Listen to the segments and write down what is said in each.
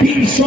300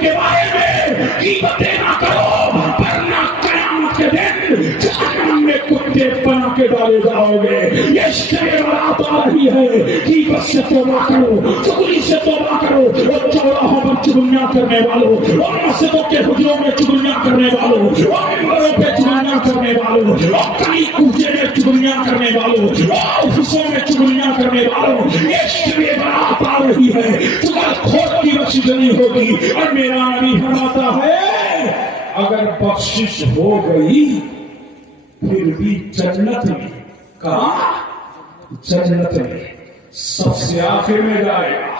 کے بارے میں غیبتیں نہ کرو ورنہ قیامت کے دن جہنم میں کتے بنا کے ڈالے جاؤ گے. یہ شب برات آ رہی ہے. غیبت سے توبہ کرو, چغلی سے توبہ کرو, اور چوراہوں پر چغلیاں کرنے والوں, اور مسجدوں کے حجروں میں چغلیاں کرنے والوں, اور ممبروں پہ چغلیاں کرنے والوں, اور کئی کوچے میں چغلیاں کرنے والوں, اور آفسوں میں چغلیاں کرنے والوں, یہ شب برات آ رہی ہے. چغل کھور کی بخشش نہیں ہوگی. اور میرا نبی فرماتا ہے اگر بخشش ہو گئی پھر بھی جنت میں, کہاں؟ جنت میں سب سے آخر میں جائے گا.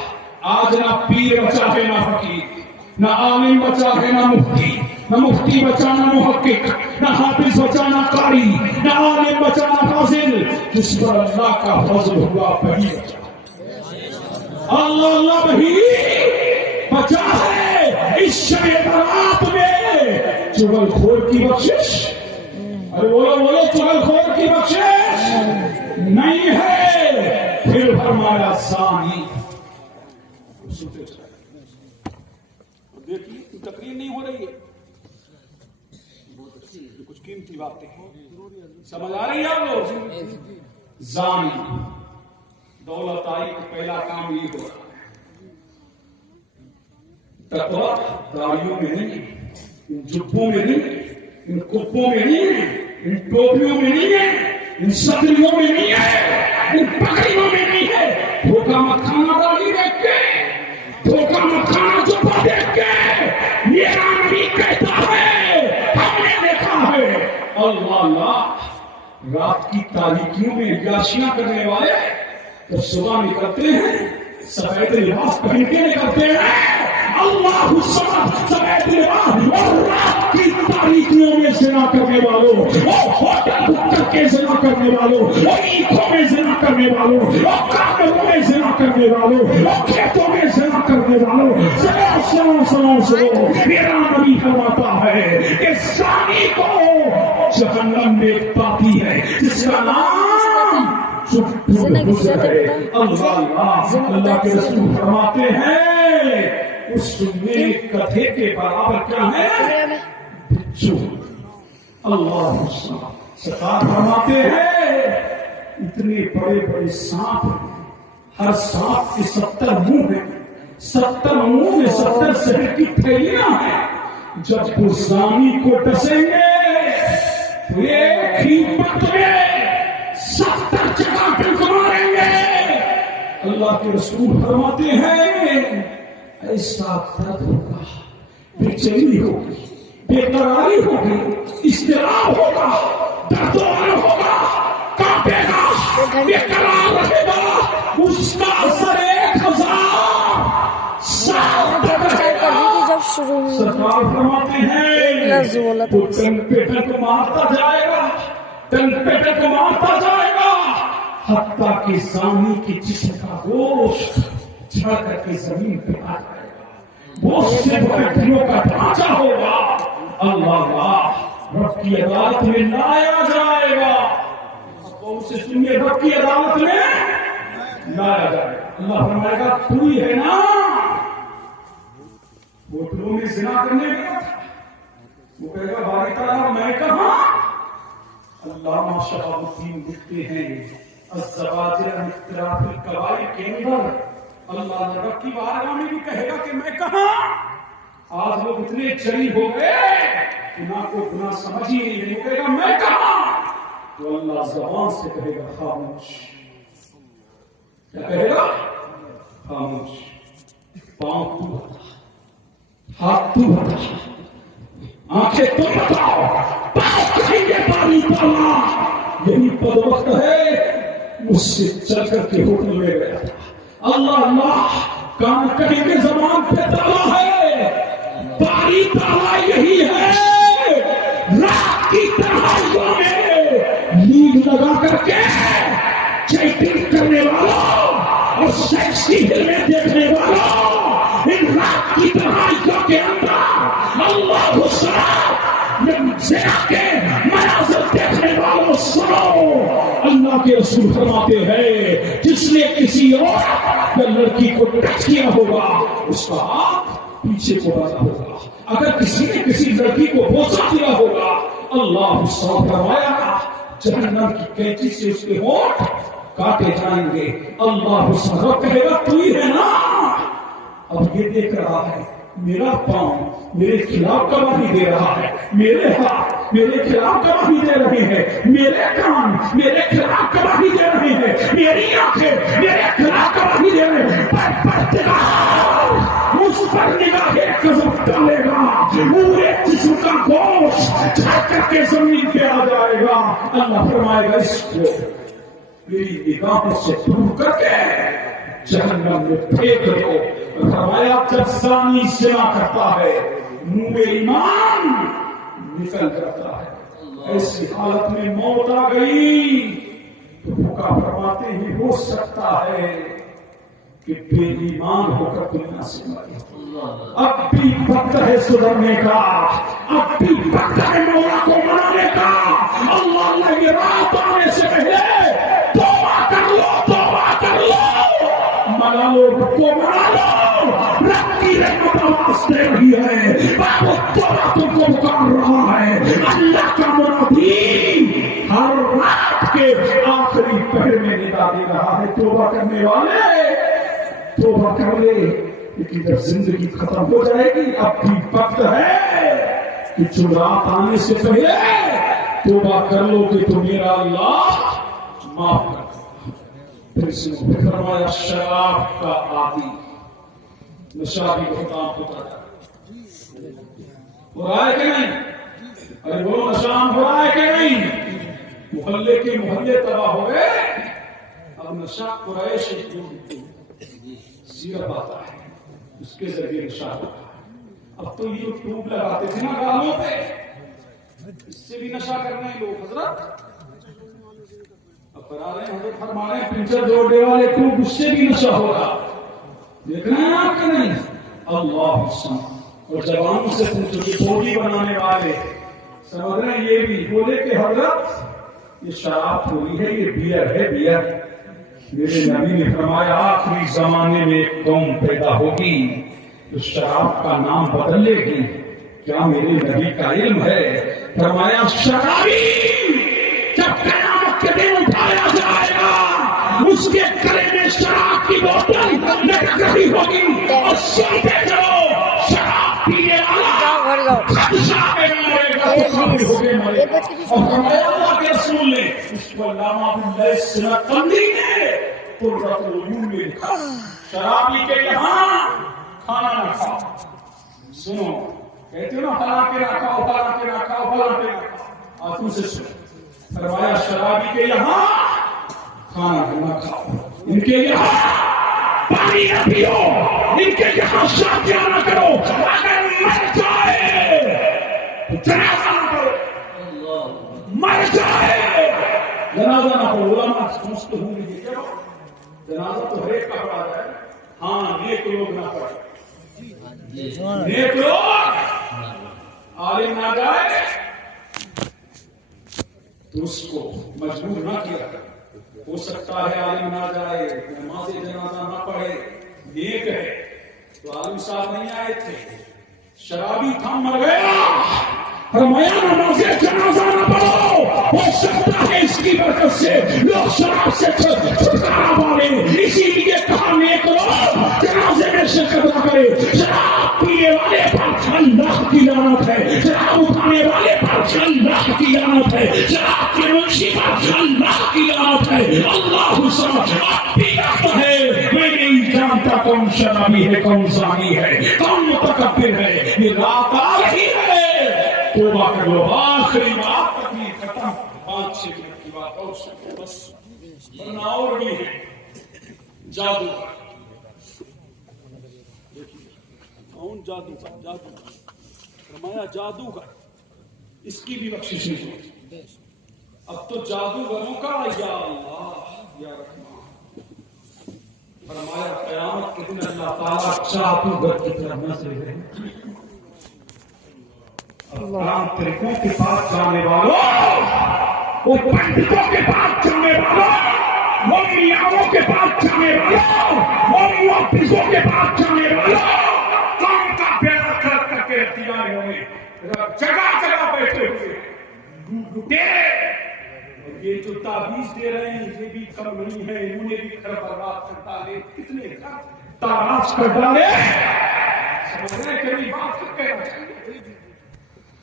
آج نہ پیر بچا ہے نہ فقیر, نہ عالم بچا ہے نہ مفتی, نہ مفتی بچا نہ محقق, نہ حافظ بچا نہ قاری, نہ عالم بچا نہ فاضل. جس پر اللہ کا فضل ہوا وہی بچا. اللہ اللہ وہی بچا ہے. اس شب برات میں چغل خور کی بخشش, ارے بولو بولو, چغل خور کی بخشش نہیں ہے. پھر فرمایا ثانی. دیکھیے تقریر نہیں ہو رہی ہے, بہت اچھی کچھ قیمتی باتیں سمجھ آ رہی ہے آپ لوگ. زانی دولت آئی تو پہلا کام یہ ہو رہا ہے. تقویٰ داڑیوں میں نہیں, ان جبوں میں نہیں, ان کپوں میں نہیں ہے, ان ٹوپیوں میں نہیں ہے, ان صدریوں میں نہیں ہے, ان پگڑیوں میں نہیں ہے. دھوکہ مت کھانا داڑھی دیکھ کے, دھوکہ مت کھانا جبہ دیکھ کے. میرا نبی کہتا ہے, ہم نے دیکھا ہے اللہ اللہ رات کی تاریکیوں میں عیاشیاں کرنے والے تو صبح نکلتے ہیں سفید لباس پہن کے نکلتے ہیں. اللہ سفید لباس اور رات کی تاریکیوں میں زنا کرنے والوں, اور ہوٹل بک کر کے زنا کرنے والوں, اور اینٹوں میں زنا کرنے والوں, اور کامروں میں زنا کرنے والوں, اور کھیتوں میں زنا کرنے والوں. سنو سنو سنو, میرا نبی فرماتا ہے کہ زانی کو جہنم میں پاتی ہے جس کا نام اللہ کے رسول فرماتے ہیں اس نیک کدھے کے برابر کیا ہے بچھو. اللہ سرکار فرماتے ہیں اتنے بڑے بڑے سانپ, ہر سانپ کے 70 منہ ہیں, 70 منہ میں 70 شہر کی تھیلیاں ہیں. جب وہ زانی کو ڈسیں گے تو ایک ہی وقت میں 70 جگہ ڈنک ماریں گے. اللہ کے رسول فرماتے ہیں ایسا درد ہوگا, بے چینی ہوگی, بے قراری ہوگی, اضطراب ہوگا, درد ہوگا, کانپے گا, بے قرار رہے گا. اس کا اثر 1000 سال تک رہے گا. سرکار فرماتے ہیں وہ ٹنگ پہ ٹنگ مارتا جائے گا, ٹنگ پہ ٹنگ مارتا جائے گا, حتیٰ کہ زانی کے جسم کا گوشت جھڑ کر کے زمین پہ آ جائے گا. بہت سے ہڈیوں کا ڈھانچہ ہوگا. اللہ رب کی عدالت میں لایا جائے گا. بہت سے سنیے, رب کی عدالت میں لایا جائے گا. اللہ فرمائے گا تو ہی ہے نا ہوٹلوں میں زنا کرنے گیا تھا. وہ کہے گا باری تعالیٰ میں کہاں. علامہ شہاب الدین لکھتے ہیں الزواجر عن اختلاف القبائل کے اندر اللہ رب کی بارگاہ میں بھی کہے گا کہ میں کہاں. آج لوگ اتنے جری ہو گئے کہ نہ کو گناہ سمجھ ہی نہیں, وہ کہے گا میں کہاں. تو اللہ زبان سے کہے گا خاموش. کیا کہے گا؟ خاموش. پاؤں تو بتا, ہاتھ تو بتا, آنکھیں تو بتاؤ, پاؤں کہیں گے پانی پالا. یہی بدبخت ہے مجھ سے چل کر کے ہوٹل میں گیا تھا. اللہ اللہ کان کہیں گے زبان پہ تالا ہے, پانی تالا یہی ہے. رات کی تنہائیوں میں لیگ لگا کر کے چیٹنگ کرنے والوں اور سیکسی فلمیں دیکھنے والوں, ان رات کی تنہائیوں کے اندر اللہ زنا کے مناظر دیکھنے والوں سنو. اللہ کے رسول فرماتے ہیں جس نے کسی اور یا لڑکی کو ٹچ کیا ہوگا اس کا ہاتھ پیچھے کو ڈالا ہوگا. اگر کسی نے کسی لڑکی کو بوسا دیا ہوگا, اللہ فرمایا جہنم کی کینچی سے اس کے ہونٹ کاٹے جائیں گے. اللہ کہے گا تو ہی ہے نا. اب یہ دیکھ رہا ہے میرا پاؤں میرے خلاف گواہی دے رہا ہے, میرے ہاتھ میرے خلاف گواہی دے رہے ہیں, میرے کان میرے خلاف گواہی دے رہے ہیں, میری آنکھیں میرے خلاف گواہی دے رہے ہیں. اس پر نگاہیں قذف ڈالے گا, پورے جسم کا گوشت جھڑ کر کے زمین پہ آ جائے گا. اللہ فرمائے گا اس کو میری نگاہوں سے دور کر کے جہنم میں پھینک دو. فرمایا جب زانی زنا کرتا ہے منہ ایمان نکل جاتا ہے, ایسی حالت میں موت آ گئی تو بھوکا فرماتے ہی ہو سکتا ہے کہ بے ایمان ہو کر دنیا سے مرے. اب بھی وقت ہے سدھرنے کا, اب بھی وقت ہے مولا کو منانے کا. اللہ یہ رات آنے سے پہلے توبہ کر لو, توبہ کر لو, منا لو رب کو, منا لو. رب کی رحمت آواز دے رہی ہے, بابو توبہ تم کو پکار رہا ہے. اللہ کا منادی ہر رات کے آخری پہر میں ندا دے رہا ہے, توبہ کرنے والے توبہ کر لے. لیکن جب زندگی ختم ہو جائے گی اب بھی وقت ہے کہ جو رات آنے سے پہلے توبہ کر لو کہ تو میرا اللہ معاف کر. پھر فرمایا شراب کا عادی, نشہ بھی بہت عام ہوتا ہے. ہو رہا ہے کہ نہیں؟ ارے بولو نشہ عام ہو رہا ہے کہ نہیں؟ محلے کے محلے تباہ ہو گئے. اب نشہ قریش سیرپ آتا ہے, اس کے ذریعے نشہ ہوتا ہے. اب تو یہ ٹیوب لگاتے تھے نا گالوں پہ, اس سے بھی نشہ کرنے لوگ. حضرت اب کرا رہے ہیں, حضرت فرما رہے ہیں پنچر جوڑنے والے ٹیوب, اس سے بھی نشہ ہوگا. دیکھ رہے ہیں آپ کہ نہیں؟ اللہ حسن. اور جوانوں سے پوچھو کہ بولی بنانے والے سمجھ رہے ہیں یہ بھی بولے کہ حضرت یہ شراب تھوڑی ہے, یہ بیئر ہے, بیئر. میرے نبی نے فرمایا آخری زمانے میں ایک قوم پیدا ہوگی جو شراب کا نام بدل لے گی. کیا میرے نبی کا علم ہے؟ فرمایا شرابی جب قیامت کے دن اٹھایا جائے گا اس کے گلے میں شراب کی بوتل لٹک رہی ہوگی اور سنتے چلو شراب پینے والا خدشہ میں مرے گا تو خامل ہو کے مرے گا. اور فرمایا اللہ کے رسول نے اس کو علامہ علیہ السلام نے قرۃ العیون میں لکھا, شرابی کے یہاں کھانا نہ کھاؤ. سنو کہتے ہو نا پلا کے نہ کھاؤ, پلا کے نہ کھاؤ, پلا کے نہ کھاؤ. آنکھوں سے سنو. فرمایا شرابی کے یہاں کھانا نہ کھاؤ, ان کے یہاں پانی نہ پیو, ان کے یہاں شادیاں نہ کرو. اگر مر جائے جنازہ نہ کرو, مر جائے جنازہ نہ کرو. علماء سمجھتے ہوں گے کہ جنازہ تو ہر ایک کا پڑا ہے, ہاں نیک لوگ نہ پڑے, نیک لوگ. عالم نہ جائے تو اس کو مجبور نہ کیا. ہو سکتا ہے عالم نہ جائے, نماز جنازہ نہ پڑھے, نیک ہے تو عالم صاحب نہیں آئے تھے, شرابی تھا مر گیا. فرمایا نماز جنازہ نہ پڑھو, ہو سکتا ہے اس کی برکت سے لوگ شراب سے چھٹکارا پائیں. اسی لیے کہا نیک لوگ جنازے میں شرکت نہ کرے. شراب پینے والے پر اللہ کی لعنت ہے, شراب اٹھانے والے پر اللہ کی لعنت ہے, شراب کے منشی پر اللہ کی لعنت ہے. اللہ سمجھ آپ بھی کہتا ہے میں نہیں جانتا کون شرابی ہے, کون زانی ہے, کون متکبر ہے. یہ رات آ رہی ہے, توبہ کر لو. آخری بات اپنی ختم, 5-6 منٹ کی بات اور سنو بس, ورنہ اور بھی ہے. جادو کون جادو کا, جادو فرمایا جادو کا, اس کی بھی بخشش نہیں ہوتی. اب تو جادوگروں کا یا اللہ یا رحمان. فرمایا قیامت کے دن اللہ تعالیٰ جادوگر کی طرف نظر ہے. رام طریقوں کے پاس جانے والوں, وہ پنڈتوں کے پاس جانے والوں, وہ میاں کے پاس جانے والوں, وہ محافظوں کے پاس جانے والوں, کام کا انہوں نے جگہ جگہ بیٹھے ہوئے لٹیرے، اور یہ جو تعویذ دے رہے ہیں یہ بھی کم نہیں ہے، انہوں نے بھی گھر برباد کر ڈالے، کتنے گھر تاراج کر ڈالے. سمجھ رہے کہ نہیں بات کر کے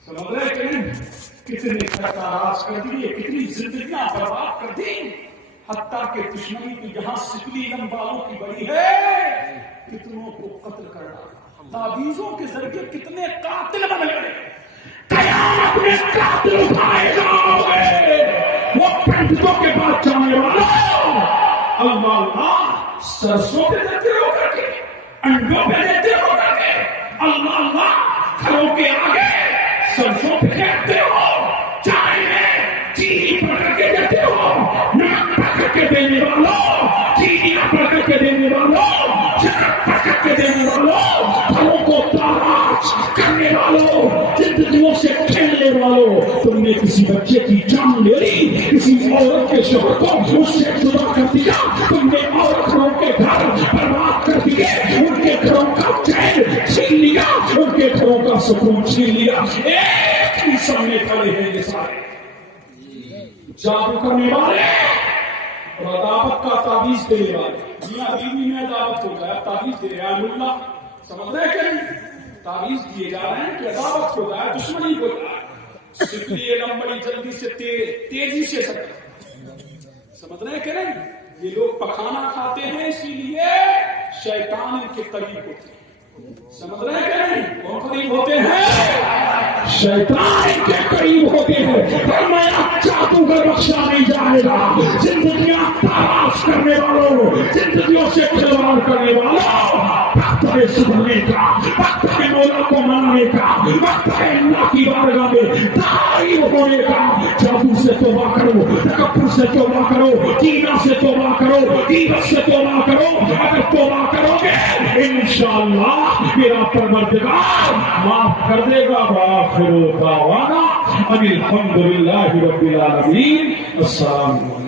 سمجھ رہے کہ نہیں؟ کتنے گھر تاراج کر دیے، کتنی زندگیاں برباد کر دی، حتیٰ کہ دشمنی کی یہاں سکلی علم والوں کی بڑی ہے، کتنوں کو قتل کر ڈالا. تعویذوں کے ذریعے کتنے قاتل بن گئے. قیامت میں قاتل اٹھائے جاؤ گے، وہ پنڈتوں کے پاس جانے والوں. اللہ اللہ سرسوں پہ دیتے ہو کر کے، انڈوں پہ دیتے ہو کر کے، اللہ اللہ گھروں کے آگے سرسوں پہ دیتے ہو، چائے میں چینی پڑ کر کے دیتے ہو، نمک پڑ کر کے دینے والوں، چینیاں پڑ کر کے دینے والوں، شراب پڑ کر کے دینے والوں، گھروں کو تاراج کرنے والوں، زندگیوں سے کھیلنے والوں. تم نے کسی بچے کی جان لے لی، کسی عورت کے شوہر کو اس سے جدا کر دیا، تم نے عورتوں کے گھر برباد کر دیے، ان کے گھروں کا چین چھین لیا، ان کے گھروں کا سکون چھین لیا. ایک ہی سامنے کھڑے ہیں یہ سارے جادو کرنے والے اور عداوت کا تعویذ دینے والے. میاں بیوی میں عداوت ہو جائے، تعویذ دے رہے ہیں اللہ، سمجھ رہے کہ نہیں؟ تعویذ دیے جا رہے ہیں کہ عداوت ہو جائے، دشمنی ہو جائے. سکلی علم بڑی جلدی سے تیزی سے سمجھ رہے کہ نہیں؟ یہ لوگ پکھانا کھاتے ہیں اسی لیے شیطان ان کے قریب ہوتے ہیں. سمجھ رہے کہ نہیں؟ کون قریب ہوتے ہیں؟ شیطان ان کے قریب ہوتے ہیں. فرمایا جادوگر بخشا نہیں جائے گا. زندگیاں تاراج کرنے والوں، زندگیوں سے کھلواڑ کرنے والوں، وقت ہے سدھرنے کا، وقت ہے مولا کو منانے کا، وقت ہے اللہ کی بارگاہ میں داعی ہونے کا. جادو سے توبہ کرو، تکبر سے توبہ کرو، کینہ سے توبہ کرو، غیبت سے توبہ کرو. اگر توبہ کرو گے انشاءاللہ میرا پروردگار معاف کر دے گا. وآخر دعوانا ان الحمد للہ رب العالمین. السلام علیکم.